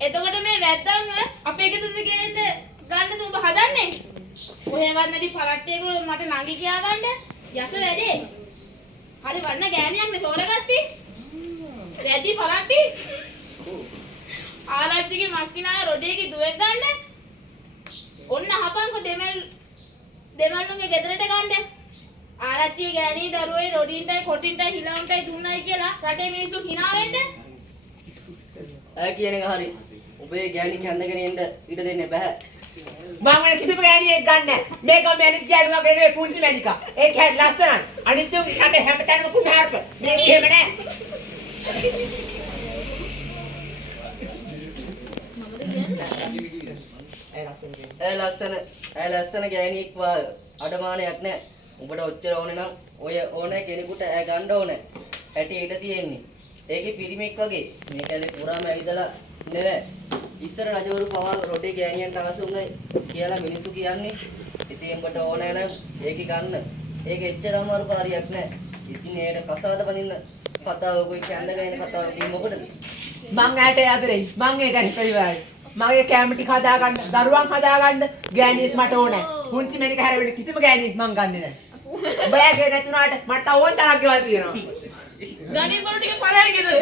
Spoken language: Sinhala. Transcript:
එතකොට මේ වැද්දන් අපේ ගෙදරට ගේන්න ගන්න තුඹ හදන්නේ. කොහෙවත් නැති පරට්ටියක මට නංගි කියා ගන්න. යස වැඩේ. හරි වන්න ගෑණියක් නේ තෝරගත්තී. වැඩි පරට්ටි. ආරච්චිගේ මස්කිනාය රොඩේගේ දුවෙක් ගන්න. ඔන්න අහපන්කො දෙමළුන්ගේ ගෙදරට ගන්න. ආරච්චිගේ ගෑණී දරුවෝයි රොඩින්ටයි කොටින්ටයි හිලවුන්ටයි දුන්නයි කියලා රටේ මිනිස්සු hina වෙන්න. අය කියන එක හරි. ඔබේ ගෑණි කැඳගෙන එන්න ඉඩ දෙන්න බෑ. මම වෙන කිසිම ගෑණියෙක් ගන්න නැහැ. මේක මැනික් ගෑණි මම වෙන පුංචි මැනිකා. ඒක හැද ලස්සනයි. අනිත් උන් කඩේ හැමතැනම කුණ හර්ප. මේක එහෙම නැහැ. ඇය ලස්සන ගෑණියෙක් වා අඩමානයක් නැහැ. උඹට ඔච්චර ඕනේ නම් ඔය ඕනේ කෙනෙකුට ඈ ගන්න ඕනේ. ඇටි ඊට තියෙන්නේ. ඒකේ පිරිමික් වගේ. මේක ඇලේ පුරාම ඇවිදලා නෙවෙයි. ඉස්සර රජවරු පවා රොඩේ ගෑණියන්ට ආස උනේ කියලා මිනිස්සු කියන්නේ. ඉතින් උඹට ඕනේ නම් ඒක ගන්න. ඒක එච්චර අමාරු කාර්යයක් නෑ. ඉතින් ඒකට කසාද බඳින්න කතාවකුයි කැඳගෙන කතාවක් දී මොකටද? මං ඇයට යදරේ. මං ඒක හිතවිවායි. මගේ කැම ටික හදාගන්න, දරුවන් හදාගන්න ගෑණියෙක් මට ඕනේ. පුංචි මැනික හැරෙන්න කිසිම ගෑණියෙක් මං ගන්නෙ නැහැ. උඹලා ගේ නැතුණාට මට ඕන තරම් ගෙවල් තියෙනවා. ගණන් බරු ටික පළයන් ගෙදර.